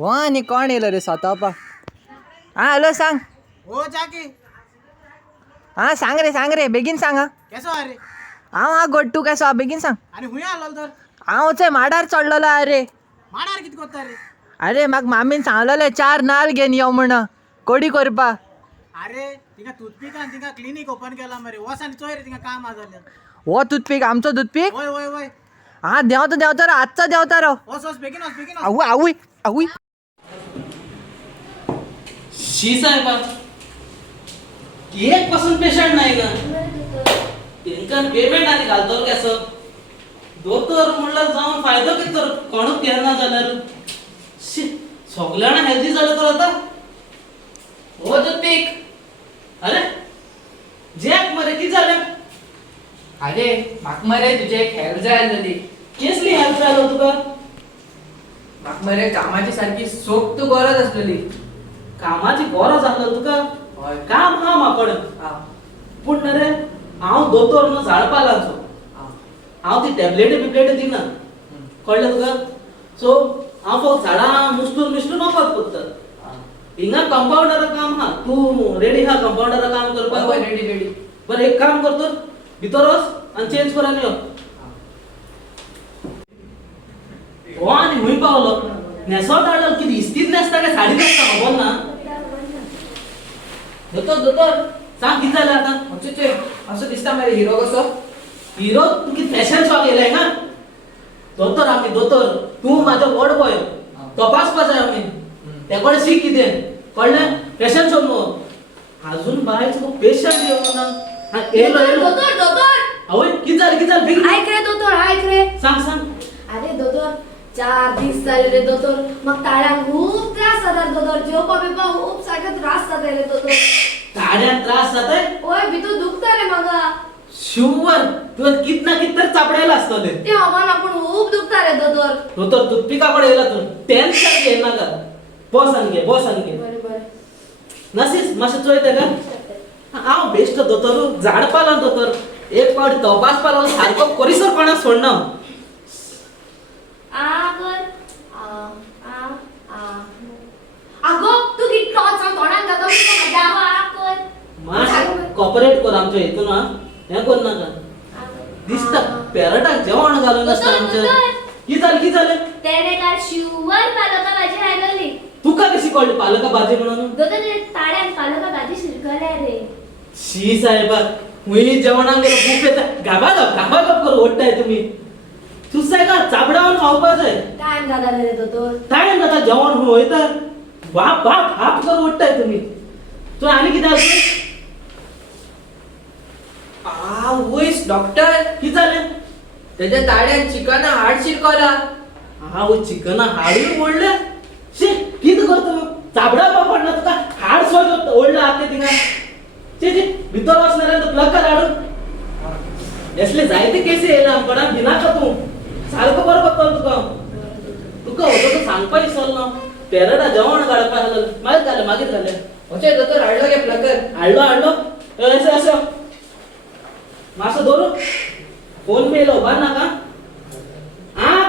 हो आणि कोण येलो रे स्वतः हा हॅलो सांग. हो जाके हा सांग रे बेगीन सांग. हा केसो अरे हा गोट्टू कसो हा बेगीन सांग. आणि हुंय आलो तर हांव थंय माडार चडलेलो अरे. माडार कितें कोत्ता रे? अरे म्हाका मामीन सांगलेलें 4 नाल्ल घेवन यो म्हण कोडी करपा. अरे तिका टूथपिकान तिका क्लिनीक ओपन केला मरे वसान चोय रे तिका काम आजालें. हो टूथपीक आमचो टूथपीक. वय वय वय हा देवता रो आजचा देवता रो. वस वस बेगीन वस आवय आवय आवय. शी साहेबा एक पासून पेशंट नाही ना तेंका पेमेंट आनी घालतलो कसो दोतोर म्हणल्यार जावन फायदो कितें तर कोणूच घेना जाल्यार शी सगळ्यांना हेल्दी जालें तर आता हो टूथपीक अरे जॅक मरे कितें जालें? अरे म्हाका मरे तुजे एक हेल्प जाय आसलेली. कसली हेल्प जाय तुका? म्हाका मरे कामाची सारकी सोक्त गरज आसलेली. कामाची गरज आसलो तुका? हय. काम हा माकडे हा पूण रे हांव दोतोर न्हू झाडपालांचो. हांव ती टॅबलेटी दिना कळ्ळें तुका? सो हांव फक्त झाडां मुस्तून वखद करता. हिंगा कंपाउंडरा काम हा तूं रेडी हा कंपाउंडरा काम करपाक? रेडी. बरं एक काम करतो भितर वच आनी चेंज कर आनी यो. हो आनी खूंय पावलो न्हेसोत हाडलो कितें इस्तीद न्हेसता काय साडी न्हेसता खबर ना. दोतोर सांग कितें जालें आतां? असं दिसता मरे हिरो कसो. हिरो तू कितें फॅशन शॉक येयलाय ना? दोतोर तूं म्हाजो व्हड बॉय तपासपा जाय आमी तेकोडे शीक कितें कळ्ळें? फॅशन शॉक न्हू अजून बाय तुका पेशंट येवंक ना. येयलो दोतोर आवय कितें जालें बेगीन ऐक रे दोतोर ऐक रे. सांग अरे दोतोर 4 दीस जाले रे दोतोर मग ताळ्यांक खूप त्रास जातात दोतोर जेवपा बिवपा खूप सारखे त्रास जाता रे दोतोर. ताड्यान त्रास जाताय? ओय भितूर दुखता रे म्हाका. शुवर तुवें कित ना कित तर चापडायला आसतलें. ते हबन आपूण खूप दुखता रे दोतोर. दोतोर टूथपिका कडेन येयला तूं टेन्शन घे नाका. बस आनी घे बरें बरें नासीस मातशें चोय तेका. हांव बेश्ट दोतोर झाडपालो दोतोर एक पावटी तपासपालो सारको करिसरपणा सोडना. आ कर आ आगो तू कितलो सांग तोंडान घातो की मजा आ कर. मातशें कॉपरेट कर आमच्या हितून हा हें कर नाका. दिसता पॅरटाक जेवण घालून आसता आमच्या. कितें जालें? तेणे काल शिवर पालका भाजी हाडलेली. तुका कशी कळली पालका भाजी म्हणून? दोतोर ते ताळ्यान पालका भाजी शिरकल्या रे. शी साहेबा हुंय जेवणाक गेलो खूप येता गाबागप कर ओडटाय तुमी. सुसायगा चाबडावन खावपा जाय. टाइम जाता रे दोतोर. टायम जाता जेवण म्हणून वयता बाप हाप कर ओडटाय तुमी. तू आनी कितें आसा? वयस डॉक्टर कितें जालें? तेज्या ताड्यान चिकन हाड शिरकोला. हांव चिकना हाडून ओडले शी कितें करता चाबडा पडना तुका हाड सोड ओडला आते थिंगा ची भितर वचनारे प्लग कर हाडून. असले जायते केसी येयला आमकडे भिनाका तूं सारको बरो करतलो तुका होतो तो सांगपा विसरलो. पेरडा जेवण घालपा लागलो मागीर जालें. अशें दोतोर हाडलो गे प्लकर. हाडलो असो मातसो दवरू फोन पे येयलो उबार नाका.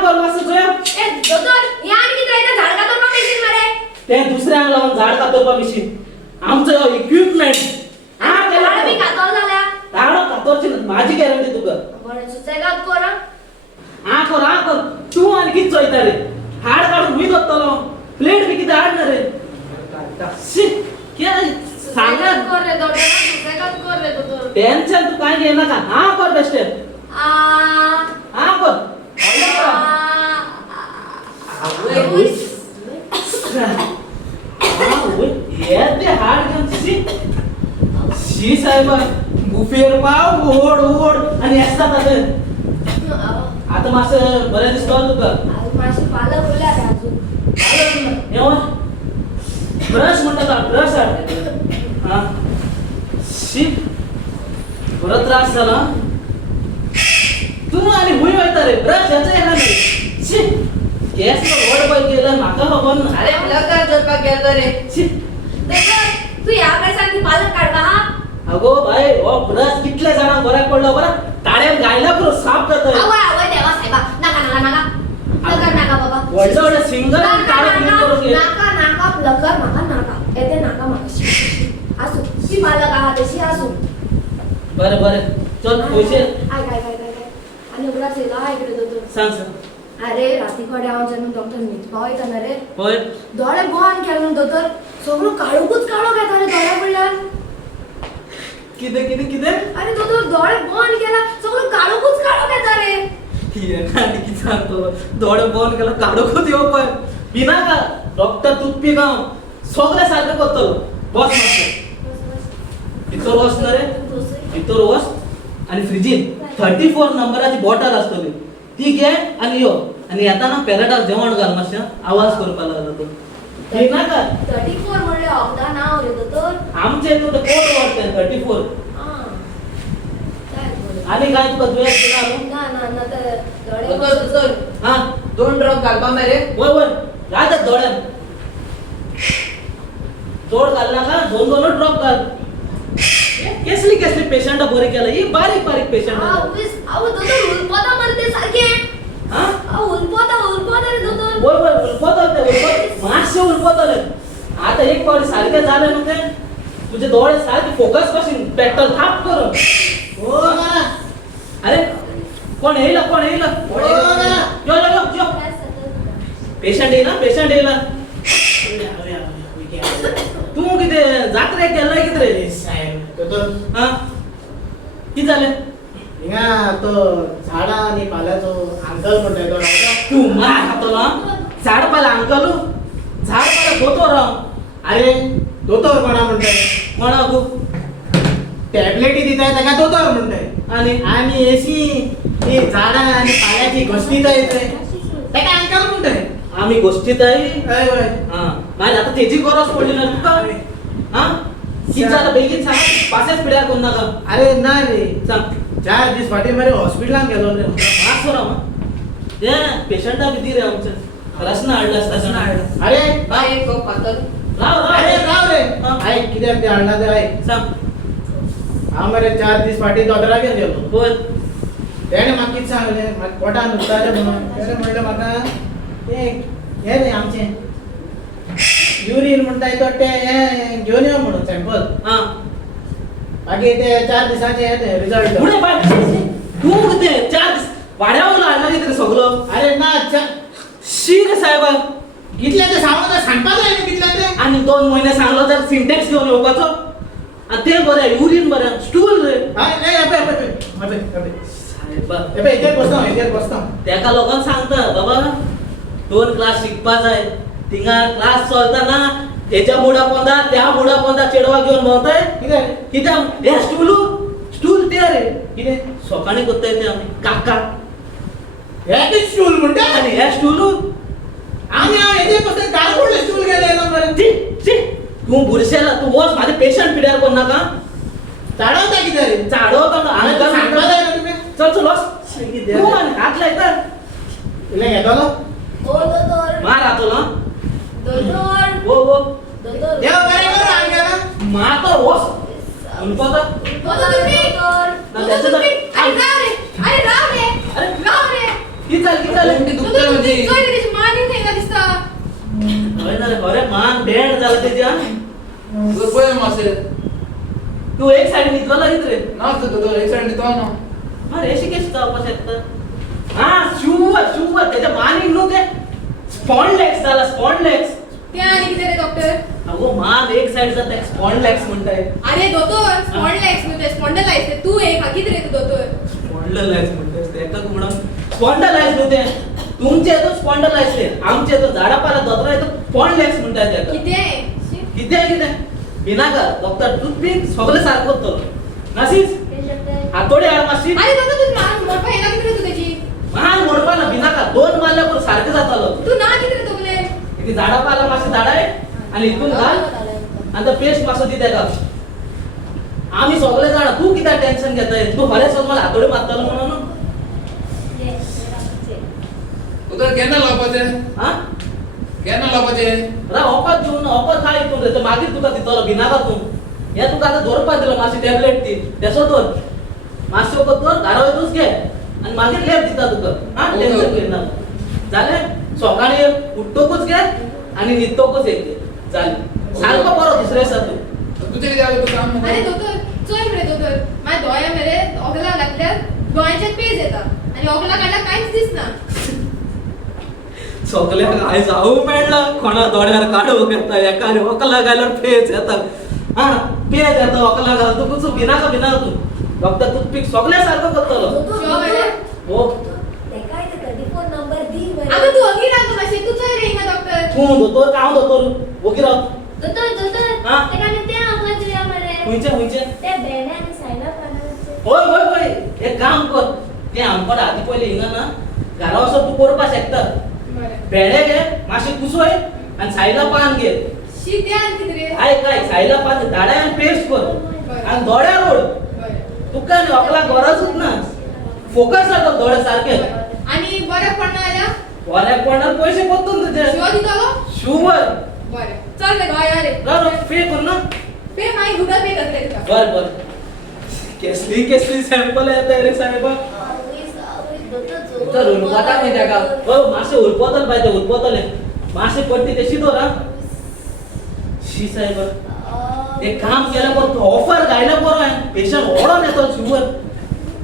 कर मातसो चोया. ए दोतोर या आणि किती राहता झाड कातरपा मशीन मरे. ते दुसऱ्यांक लागून झाड कातरपा मशीन आमचो हो इक्विपमेंट. झाड बी कातोल जाल्या. झाड कातरची माझी गॅरंटी तुका. बरें सुसेगाद कर हा. कर तू आनी कितें चोयता रे? हाड काडून मी दवरतलो प्लेट बी कितें हाड ना रे. शी कितें सांगा कर रे दोतोर सुसेगाद कर रे दोतोर. टेन्शन तू कांय घेनाका. कर बेश्टे कर. येते हाड घेवन शी साहेबा बुफेर पाव ओड आनी येसता आता मातशें बरें दिसता तुका? मातशें पालक उरल्या रे अजून. ब्रश म्हणटा का ब्रश हाड. शी बरो त्रास जाला. तू आनी हुंय वयता रे ब्रश हेचो येना रे. शी केस व्हड पळय गेल्यार म्हाका खबर ना. अरे प्लकर करपाक गेलो रे. शी दोतोर तू ह्या प्रेसान ती पालक काडवा हा. अगो भाई हो ब्रश कितले जाणांक बऱ्याक पडलो बरं ताळ्यान गायला पुरो साफ जातय. आवय देवा साहेबा नाका नाका नाका नाका नाका बाबा. व्हडले व्हडले सिंगर नाका, काळो नाका, क्लीन करून घे. नाका. मालक आहात तशी असू. बरं बरं चल पैसे काय आणि उघडाच येला इकडे दोतोर. सांग अरे राती कडे हांव जेन्ना डॉक्टर न्हिदपा वयताना रे होय दोळे बंद केले न्हू दोतोर सगळो काळोखूच काळोख येता रे दोळ्या कडल्यान. कितें कितें कितें अरे दोतोर दोळे बंद केला सगळो काळोखूच काळोख येता रे. किती सांगतो डोळे बंद केला काढूकच येऊ पण बिना का डॉक्टर टूथपिक सगळ्या सारखं करतो बस भितर वस ना रे भितर वस आणि फ्रिजीन 34 नंबराची बॉटल असतो ती घे आणि यो आणि येताना पॅराडाल जेवण घाल मातशें आवाज करपा लागला तो बिना का 34 म्हणले हप्ता नाव रे दोतोर. आमचे तू कोट वाटते 34 आणि काय तुका दुयेंस दिला ना तर दोळे दोतोर दोतोर हा 2 ड्रॉप घालपा मरे. वर वर राहतात डोळ्यात जोड घालना का 2 ड्रॉप घाल केसली केसली पेशंट बरे केला ही बारीक बारीक पेशंट अहो दोतोर उलपता मरते सारखे. हा अहो उलपता रे दोतोर. वर वर उलपत होते मातशे उलपत आले आता एक पावडी सारखे झाले ना ते तुझे डोळे सारखे फोकस कशी पेट्रोल थाप करून हो मला अरे कोण येईल हो मला यो यो यो यो पेशंट येईल तू किती जात्रे केला किती रे साहेब तो हा किती झाले हिंगा तो झाडा आणि पाल्याचो अंकल म्हणतोय तो तू मार खातोला झाड पाला अंकलू झाड पाला धोतो राव अरे दोतोर म्हणा म्हणतोय म्हणा तू टॅबलेटी दिताय ताका दोतोर म्हणतोय आणि आणि एसी ही झाडा आणि पाल्याची गोष्टी तर येतोय ताका अंकल म्हणतोय आम्ही गोष्टीत आहे होय होय हा माझी आता तेजी गरज पडली ना तुका हा किती झालं बेगीन सांग पाचच पिढ्या कोण नका अरे ना रे सांग 4 दिवस फाटी मरे हॉस्पिटलात गेलो रे मास राव ये पेशंटा भीती रे आमच्या रसना हाडला अरे बाय एक कप पातळ. राव अरे राव रे हा. ऐक कित्याक ते हाडला ते ऐक सांग हांव मरे 4 दीस फाटी दोतोरागेर गेलो बोल तेणे म्हाका कितें सांगलें म्हाका पोटान दुखतालें म्हणून तेणे म्हणलें म्हाका ते हे रे आमचें युरीन म्हणटाय तो ते हे घेवन यो म्हणून सॅम्पल हा मागीर ते 4 दिसांचे हे रिजल्ट पुढे बाय तू किती 4 वाड्यावर हाडला किती रे सगळो अरे ना शी रे साहेब कितले ते सांगून सांगपा जाय न्ही कितले ते आणि 2 महिने सांगलो तर सिंटेक्स घेऊन येवपाचो आणि ते बरें युरीन बरें स्टूल रे हाय ए अबे साहेब अबे हेजेर बसता तेका लोकांक सांगता बाबा 2 क्लास शिकपा जाय थिंगा क्लास चलतना हेच्या बुडा पोंदा त्या बुडा पोंदा चेडवा घेऊन भोंवताय कितें कित्याक हे स्टूल ते रे कितें सोकाणी कोत्ताय ते आमी काका हे कितें स्टूल म्हणटा आणि हे स्टूल आमी हांव हेजेर बसता गालगोडले स्टूल गेले ना मरे ची ची तू बुरशेला तू वच माझे पेशंट पिड्यार कोण नाका चाडवता कितें रे चाडवता हांवें तो सांगपा जाय ना तुमी चल चल वच तू आनी हात लायता इल्ले घेतलो ओ दोतोर मार हातोला दोतोर वो वो दोतोर देव बरें करू आमगेला मार तो वच उलपता किती झालं अरे मान बँड झालं त्याच्या तू एक साइड निघाला इथे अरे ऋषिकेश जावपाक शकता हा शुवर त्याच्या मान इन्नो ते स्पॉन्डलेक्स झाला स्पॉन्डलेक्स डॉक्टर अगो मान एक साइड जाता स्पॉन्डलेक्स म्हणताय अरे दोतोर स्पॉन्डलाइस नु ते स्पॉन्डलाइस तू एक किती रे तू दोतोर स्पॉन्डलाइज म्हणताय त्याका म्हणून स्पॉन्डलाइज होते तुमचे तो स्पॉन्डलाइज आहे आमचे तो झाडापाला दोतरा तो स्पॉन्डलेक्स म्हणताय त्याका किती किती बिना का डॉक्टर टूथपिक सगळे सारखं होतं नासीस हातोडे आड मासी अरे दोतोर तू मान मोठा हेला किती रे तू त्याची महान मोडपा ना बिना का 2 मारल्यावर सारखं जातालो तू ना किती रे तोगले इथे झाडापाला मासे झाड आहे आणि इथून घाल आणि ते पेस्ट मासो तिथे का आम्ही सगळे जाणा तू किती टेन्शन घेताय तू हरे सग मला हातोडे मारतालो म्हणून उदर केन्ना लावपाचे हा केन्ना लावपाचे रा ऑफर घेऊन ऑफर खा इथून रे तर मागीर तुका दितलो बिना का तू हे तुका आता धरपा दिलो मासे टॅबलेट ती त्यासो दोन मासे दोन घरा वयतूच घे आणि मागीर लेप दिता तुका हा टेन्शन घेना झाले सकाळी उठतोकूच घे आणि न्हिदतोकूच एक घे झाले सारको बरो दुसरे दिसा तू तुझे किती आलं तू काम अरे दोतोर चोय मरे दोतोर माझ्या दोया मेरे ओगला लागल्यार दोळ्यांच्यात पेज येता आणि ओगला काढला काहीच दिसना सगळ्यांक काय जाऊ मेळलं कोणा दोड्यार काढू घेता एका ओकला घालून पेज येता हा पेज येता ओकला घाल तू कुचू बिना तू फक्त टूथपिक सगळ्यासारखं करतलो शो मरे हो ते काय ते 34 नंबर दी बरे. अगं तू अगी ना माशी तू चोय रे हिंगा डॉक्टर तू दोतोर काम दोतोर ओगी राव दोतोर हा? ते काय ते आवाज रे मरे. हुंचे ते बेड्या आणि सायला पानाचे. होय एक काम कर ते आमकडे आधी पहिले हिंगा ना घरा असं तू करपा शकता बरे भेडे घे मासे कुसोय आणि साईला पान घे शी ते आण किती रे काय साईला पान दाड्यान पेस्ट कर आणि दोड्या रोड बरे तुका न्ही आपला गरजच ना फोकस जातो दोड्या सारखे आणि बरं पडना आल्या वऱ्याक पडणार पैसे पडतो तुझे शिव दितलो शुवर बरे चल रे गोया रे पे कर ना पे माई गुगल पे करते का बर कसली सॅम्पल येत रे साहेब तर उरपाटा नाही त्या का? हो मासे उरपतल पाहिजे उरपतल मासे पडते ते शिदो ना शी साहेब एक काम केलं पण ऑफर गायला बरं आहे पेशंट ओढून येतो शुवर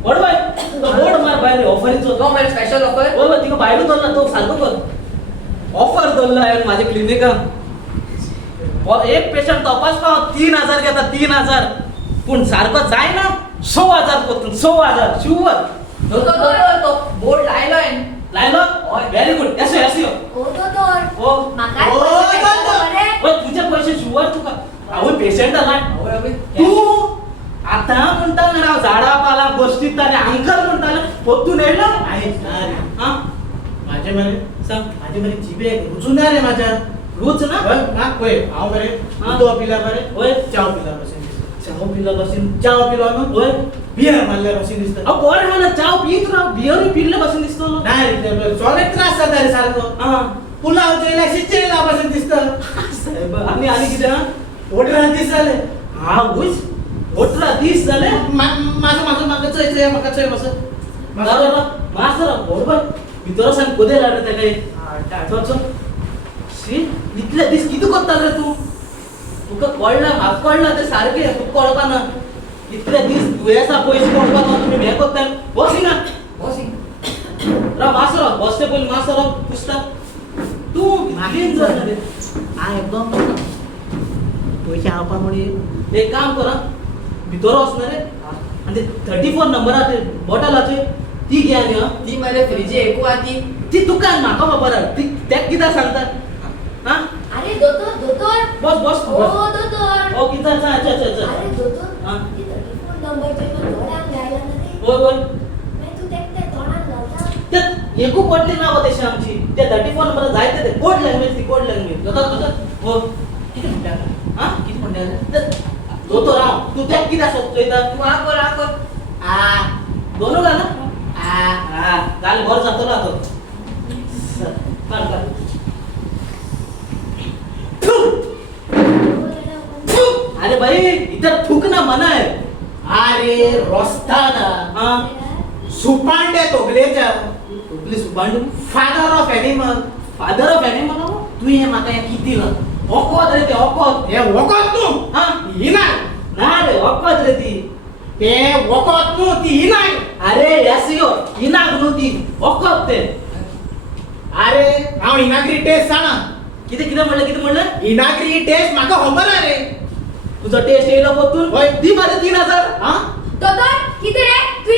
ओढ बाय बोर्ड मार बाहेर ऑफरीचो तो मेरे स्पेशल ऑफर हो तिका बायलो धरला तो सारखो कर ऑफर धरला आहे माझ्या क्लिनिकात एक पेशंट तपास पाव 3000 घेता 3000 पण सारखं जाय ना 6000 करतो 6000 शुवर दोतोर तो बोर्ड लायलोय लायलो व्हेरी गुड यस ओ दोतोर हो माका ओ, पैसे भेटले दोतोर. बरे. ओय तुझे पैसे शुवर तुका अहो पेशंट आला तू आता म्हणता ना राव झाडा पाला गोष्टीत आणि अंकल म्हणता ना पोतून येईल आहे ना रे. हा माझे मरे सांग माझे मरे जिबे रुचून रे माझ्या रूच ना होय ना होय आव बरे हा. दूध पिला बरे होय. चाव पिला बसे चाव पिला बसून चाव पिला ना होय बियर मारल्या बसे दिसतं अहो कोण आहे ना चाव पीत राव बियर पिल्ले बसून दिसतो ना नाही रे चॉलेट त्रास जाता रे सारखं हा पुलाव जेला शिचेला बसून दिसतं साहेब आणि किती ना ओढरा दिस झाले हा उस ओटरा 30 झाले माझं चोय मका चोय बस मास्तर बरोबर भितर सांग कोदे लाडले त्या काही शी इतले दिस किती करता रे तू तुका कळला म्हाका कळला ते सारखे तुका कळपा ना इतले दीस दुयेसा पयशे कळपा ना तुम्ही हे करता बसी ना रा मास्तर बसते पहिले मास्तर पुसता तू मागीन जर रे हा एकदम पैसे आवपा मुळे एक काम करा भितर असणार रे आणि ते 34 नंबराचे बॉटलाचे ती घ्या न्ही हं. ती मरे फ्रीजी एकू आती ती तुका म्हाका खबर आहे ती त्या कित्याक सांगतात हा अरे दोतोर बस ओ दोतोर ओ किती अच्छा अरे दोतोर हा. ती 34 नंबरचे पण थोड्यांक घ्यायला ना रे. होय नाही तू ते तोंडात घालता. त्यात एकू पडली नाव तशी आमची त्या 34 नंबर जायते ते कोड लँग्वेज ती कोड लँग्वेज तुझं हो किती म्हणता हा किती म्हणता तो राव तू त्या कित्याक सोदतो इथं तू आको आ दोनों का ना आ काल भर जातो ना तो कर अरे भाई इधर थूकना मना है अरे रस्ताना हाँ सुपांडे तोगलेच्या प्लीज बांडू father of animal father of animal हो तू हे माका या किती ना ऑकवर्ड रे ते ऑकवर्ड हे वकत तू हाँ ही नाही ना रे ऑकवर्ड रे ती ते वकत तू ती ही नाही अरे यासियो इनाग नव्हती ऑकवर्ड ते अरे हांव इनाग्री टेस्ट सांगा किती म्हणलं इनाग्री टेस्ट म्हाका खबर आहे रे तुझा टेस्ट येईल पोतून होय. दी माझे 3000 हा दोतोर किती रे तू